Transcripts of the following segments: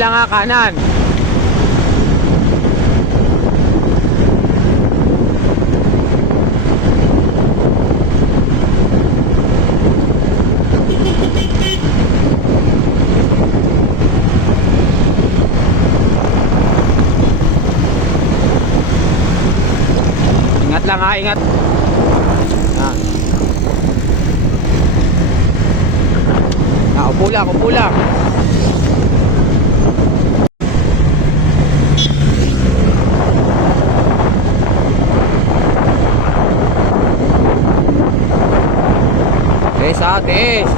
lang ha, kanan. Ingat lang ha, ingat. Yan. Upo lang, upo lang. Tes, tes.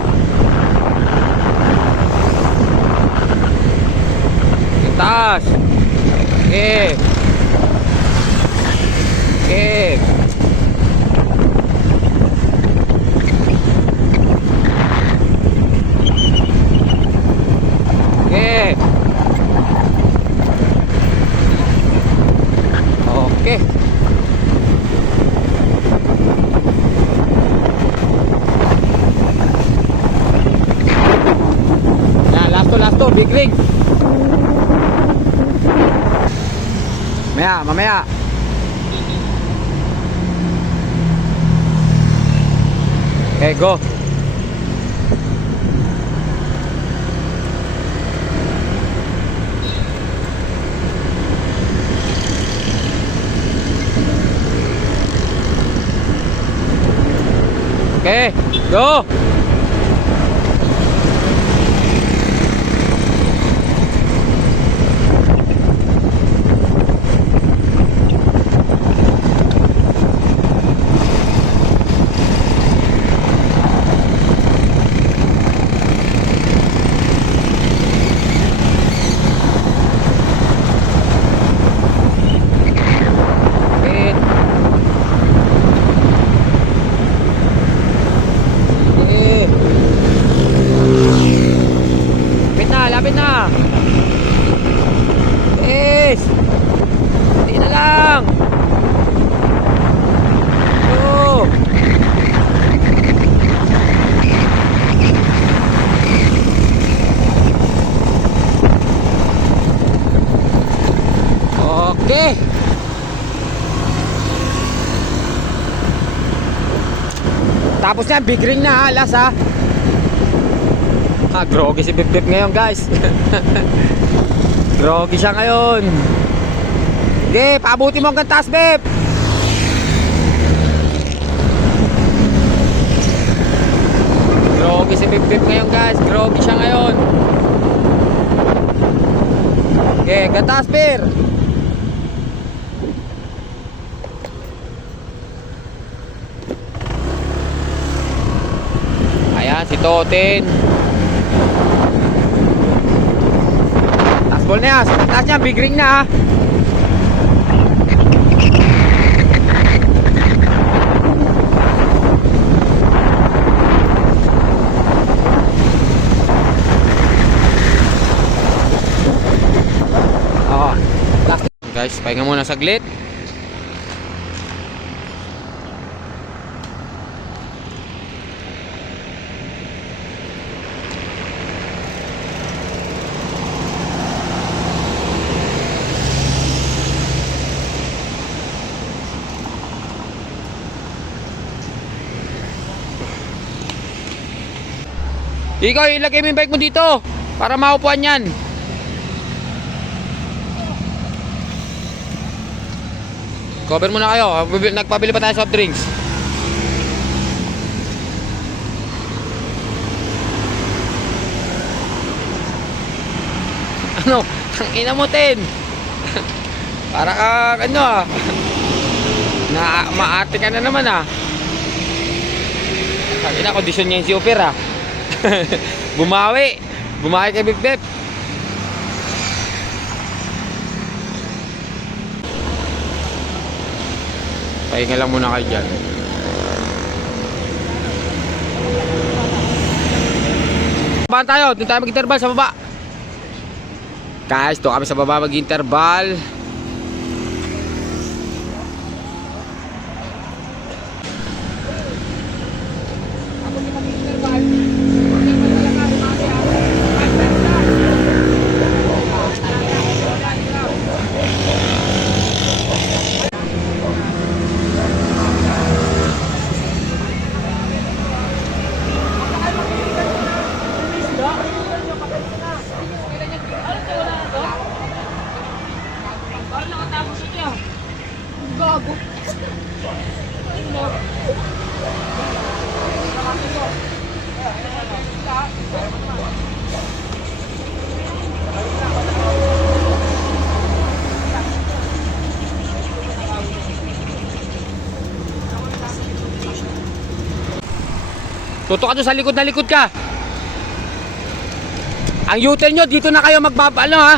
Taas. Okay. Okay. Okay. Okay. Nah, last to, big ring. Mamaya. Okay, go. Okay, go. Lapit na. Yes. Hindi na lang. Oh. Okay. Tapos na, big ring na ha, last ha. Groggy si Bip Bip ngayon guys. Groggy siya ngayon. Sige, paabuti mo hanggang taas, Bip. Groggy si Bip Bip ngayon guys. Groggy siya ngayon. Sige, hanggang taas, Bir. Ayan, si Totin. Ball na yan, taas niya, big ring na ha. Guys, pahinga muna saglit. Ikaw, ilagay mo yung bike mo dito para maupuan yan. Cover muna kayo. Nagpabili pa tayo soft drinks. Ano? Ang ina mo, Ten. Para ka, ano ah. Maarte ka na naman ah. Ang ina, kondisyon niya yung si Upir ah. Bumawi kay Bip Bip. Pahinga lang muna kayo dyan. Babaan tayo, doon tayo mag-interval sa baba. Guys, doon kami sa baba mag-interval. Tutok ka doon sa likod na likod ka. Ang U-turn nyo, dito na kayo magbabalo ha.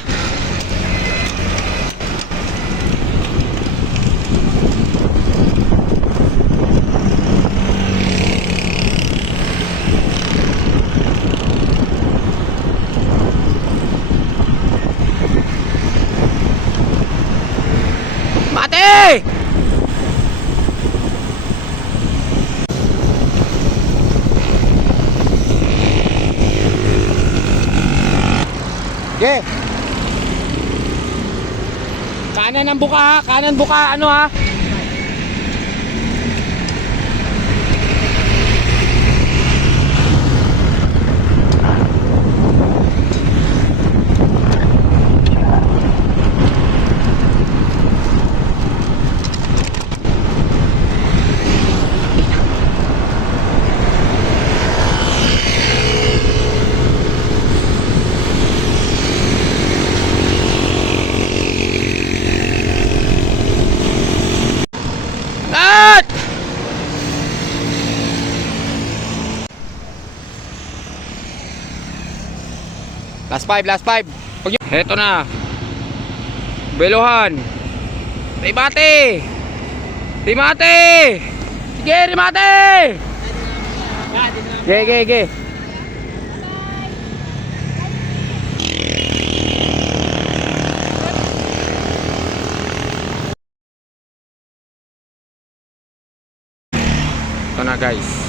Mate! Okay. Kanan ang buka ha, kanan buka ano ha. At! Last five. Heto na. Belohan. Rimate. Sige, rimate. Ge. Ito na guys.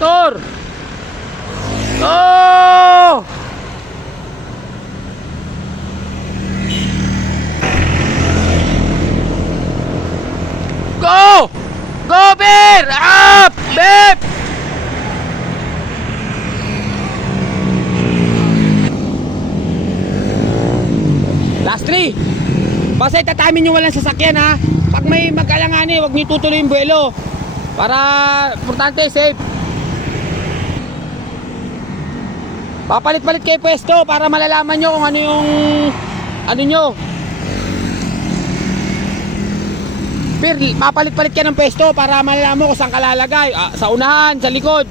Motor! Oh! Go! Go, Bear! Up! Bep! Last 3. Basta itatamin nyo walang sasakyan ha. Pag may mag-alanganin, huwag nyo tutuloy yung buwelo. Para, importante, safe. Papalit-palit kayo pwesto para malalaman nyo kung ano yung ano nyo. Pero papalit-palit ka ng pwesto para malalaman mo kung saan ka lalagay. Sa unahan, sa likod.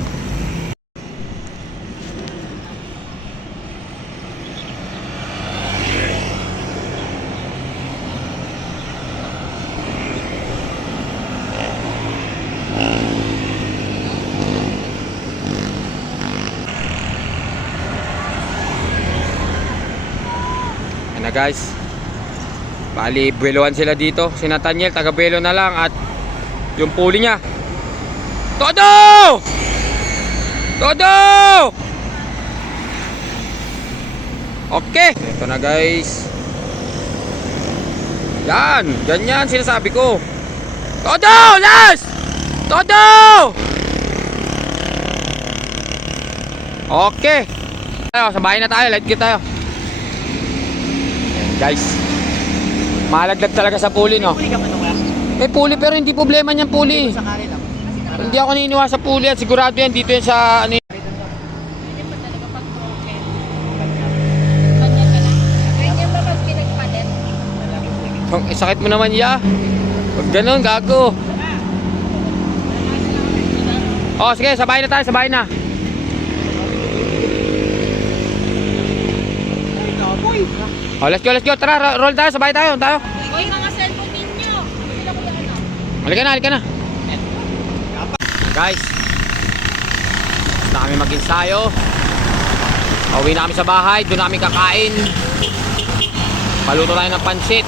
Na guys, bali buwelohan sila dito. Si Nathaniel taga buwelo na lang at yung puli niya Todo! Okay, ito na guys. Yan, ganyan sinasabi ko. Todo! Last! Todo! Okay, sa bahay na tayo, light kit tayo. Guys, malaglag talaga sa puli, no? May puli pero hindi problema niyan puli. Hindi ako niniwa sa puli at sigurado yan dito yan sa ano. Sakit mo naman ya. Huwag ganun, gago. Oh, sige, sabay na tayo, sabay na. Oh, let's go. Tara, roll tayo, sabay tayo. Uy, mga cellphone ninyo. Halika na. Guys, basta kami mag-ensayo. Pauwi na kami sa bahay, doon na kami kakain. Paluto tayo ng pansit.